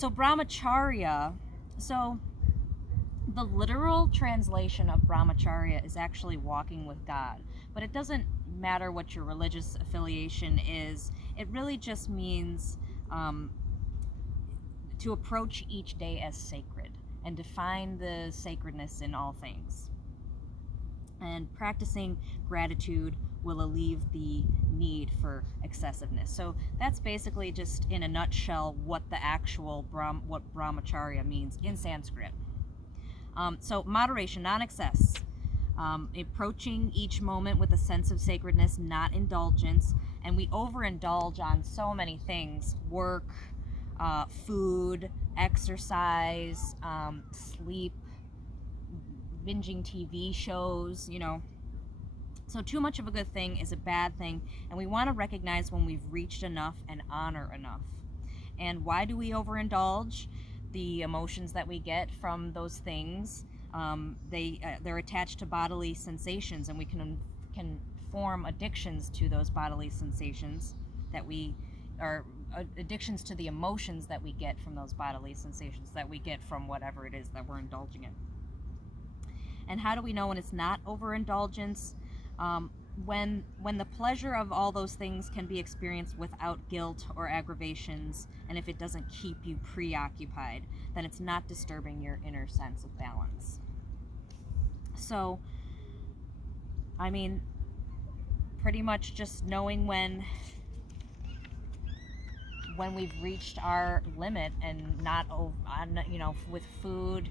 So Brahmacharya, so the literal translation of Brahmacharya is actually walking with God, but it doesn't matter what your religious affiliation is. It really just means to approach each day as sacred and to find the sacredness in all things. And practicing gratitude will alleviate the need for excessiveness. So that's basically just in a nutshell what the actual what Brahmacharya means in Sanskrit. So moderation, non-excess, approaching each moment with a sense of sacredness, not indulgence. And we overindulge on so many things: work, food, exercise, sleep, binging TV shows, So too much of a good thing is a bad thing, and we want to recognize when we've reached enough and honor enough. And why do we overindulge? The emotions that we get from those things, they're attached to bodily sensations, and we can form addictions to those bodily sensations that we are addictions to the emotions that we get from those bodily sensations that we get from whatever it is that we're indulging in. And how do we know when it's not overindulgence? When the pleasure of all those things can be experienced without guilt or aggravations, and if it doesn't keep you preoccupied, then it's not disturbing your inner sense of balance. So, pretty much just knowing when we've reached our limit and not, with food.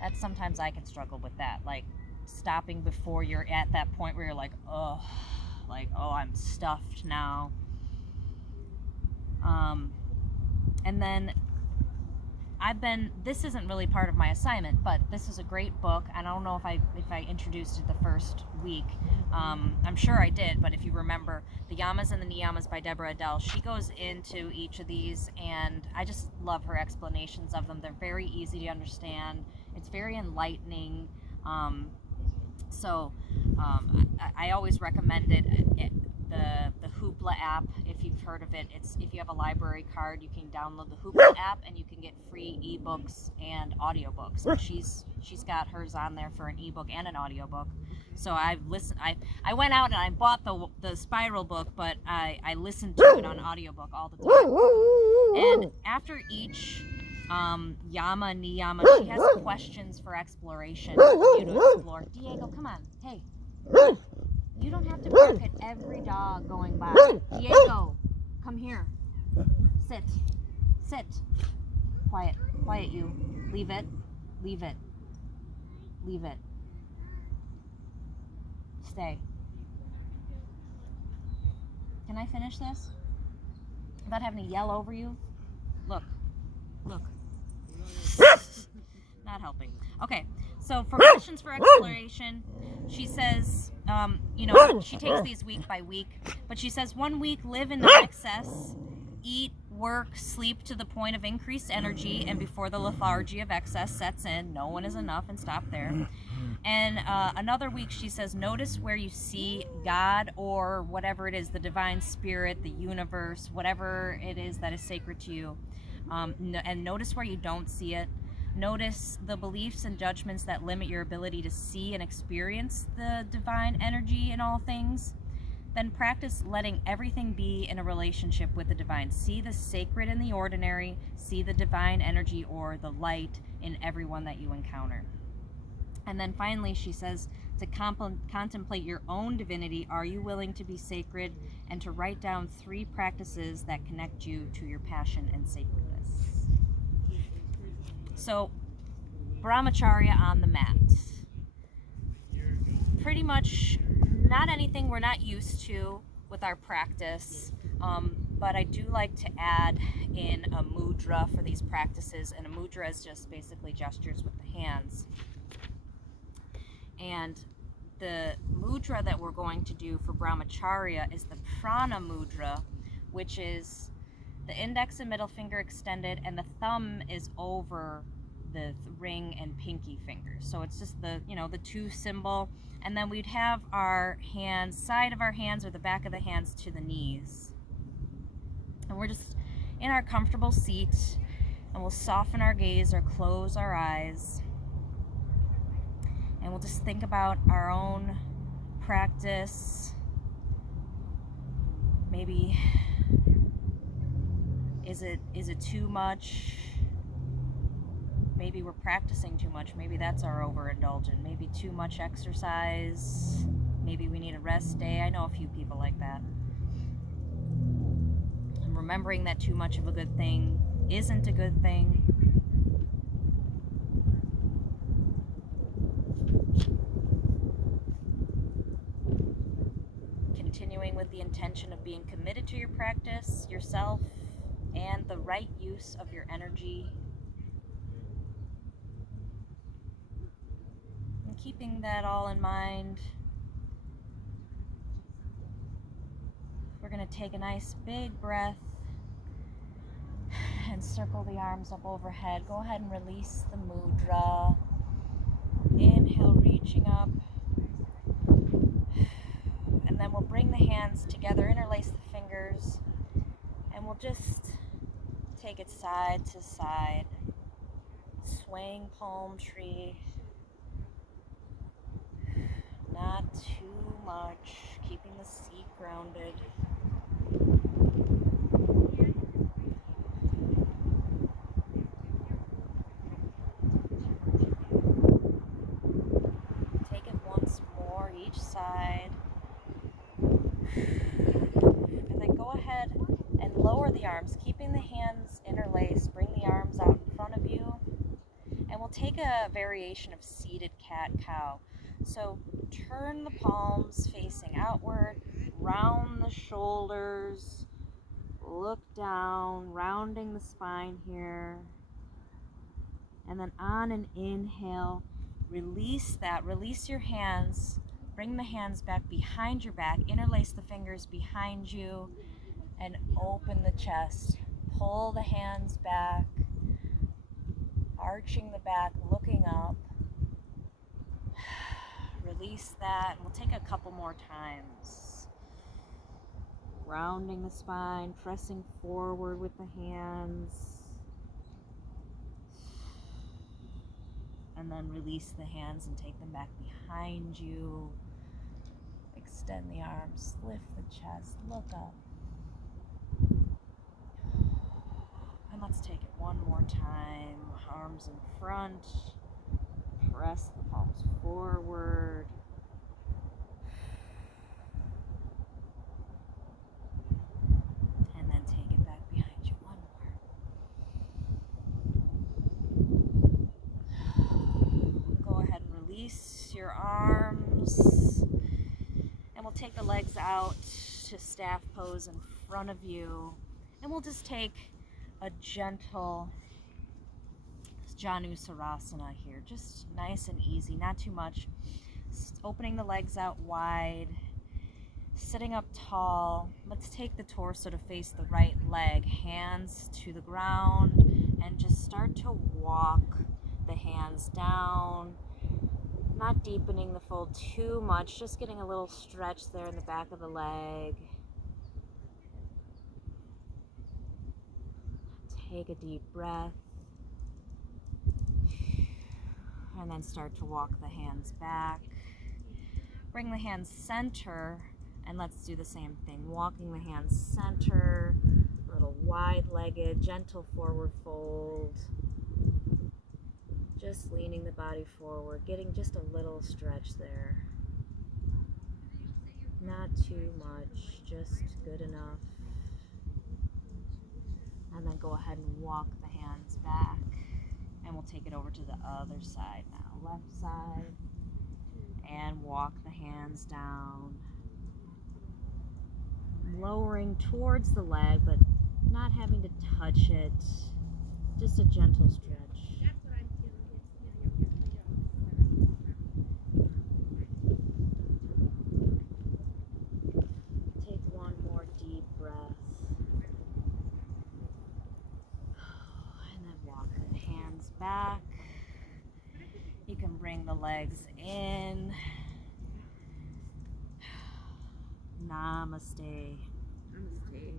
That's sometimes I can struggle with that, like stopping before you're at that point where you're like, oh, I'm stuffed now. And then this isn't really part of my assignment, but this is a great book. And I don't know if I introduced it the first week. I'm sure I did, but if you remember, The Yamas and the Niyamas by Deborah Adele, she goes into each of these, and I just love her explanations of them. They're very easy to understand. It's very enlightening. I always recommend it. The Hoopla app, if you've heard of it. If you have a library card, you can download the Hoopla app and you can get free ebooks and audiobooks. And she's got hers on there for an ebook and an audiobook. So I've listened. I went out and I bought the Spiral book, but I listened to it on audiobook all the time. And after each Yama, Niyama, she has questions for exploration for you to explore. Diego, come on. Hey. You don't have to bark at every dog going by. Diego, come here. Sit. Sit. Quiet. Quiet, you. Leave it. Leave it. Leave it. Stay. Can I finish this? Without having to yell over you? Look. Look. Not helping. Okay, so for questions for exploration, she says, she takes these week by week, but she says 1 week, live in excess, eat, work, sleep to the point of increased energy, and before the lethargy of excess sets in, no one is enough, and stop there. And another week, she says, notice where you see God or whatever it is, the divine spirit, the universe, whatever it is that is sacred to you, and notice where you don't see it. Notice the beliefs and judgments that limit your ability to see and experience the divine energy in all things. Then practice letting everything be in a relationship with the divine. See the sacred in the ordinary. See the divine energy or the light in everyone that you encounter. And then finally, she says to contemplate your own divinity. Are you willing to be sacred? And to write down 3 practices that connect you to your passion and sacredness. So, Brahmacharya on the mat. Pretty much not anything we're not used to with our practice, but I do like to add in a mudra for these practices, and a mudra is just basically gestures with the hands. And the mudra that we're going to do for Brahmacharya is the prana mudra, which is the index and middle finger extended, and the thumb is over the ring and pinky fingers. So it's just the 2 symbol, and then we'd have our hands, side of our hands or the back of the hands to the knees. And we're just in our comfortable seat, And we'll soften our gaze or close our eyes. And we'll just think about our own practice. Maybe, is it too much? Maybe we're practicing too much. Maybe that's our overindulgent. Maybe too much exercise. Maybe we need a rest day. I know a few people like that. And remembering that too much of a good thing isn't a good thing. Continuing with the intention of being committed to your practice, yourself, and the right use of your energy. And keeping that all in mind, we're going to take a nice big breath and circle the arms up overhead. Go ahead and release the mudra. Inhale, reaching up. And then we'll bring the hands together, interlace the fingers, and we'll just take it side to side. Swaying palm tree. Not too much, keeping the seat grounded. Take it once more, each side. And then go ahead and lower the arms, keeping the hands interlaced. Bring the arms out in front of you. And we'll take a variation of seated cat-cow. So turn the palms facing outward, round the shoulders, look down, rounding the spine here. And then on an inhale, release that, release your hands, bring the hands back behind your back, interlace the fingers behind you, and open the chest. Pull the hands back, arching the back, looking up. Release that. We'll take a couple more times. Rounding the spine, pressing forward with the hands. And then release the hands and take them back behind you. Extend the arms, lift the chest, look up. And let's take it one more time. Arms in front. Press the palms forward. And then take it back behind you. One more. Go ahead and release your arms. And we'll take the legs out to staff pose in front of you. And we'll just take a gentle Janusarasana here, just nice and easy, not too much. Opening the legs out wide, sitting up tall. Let's take the torso to face the right leg, hands to the ground, and just start to walk the hands down, not deepening the fold too much, just getting a little stretch there in the back of the leg. Take a deep breath. And then start to walk the hands back. Bring the hands center, and let's do the same thing. Walking the hands center, a little wide-legged, gentle forward fold. Just leaning the body forward, getting just a little stretch there. Not too much, just good enough. And then go ahead and walk the hands back. And we'll take it over to the other side now. Left side. And walk the hands down. Lowering towards the leg, but not having to touch it. Just a gentle stretch. Take one more deep breath. And then walk the hands back. You can bring the legs in. Namaste. Namaste.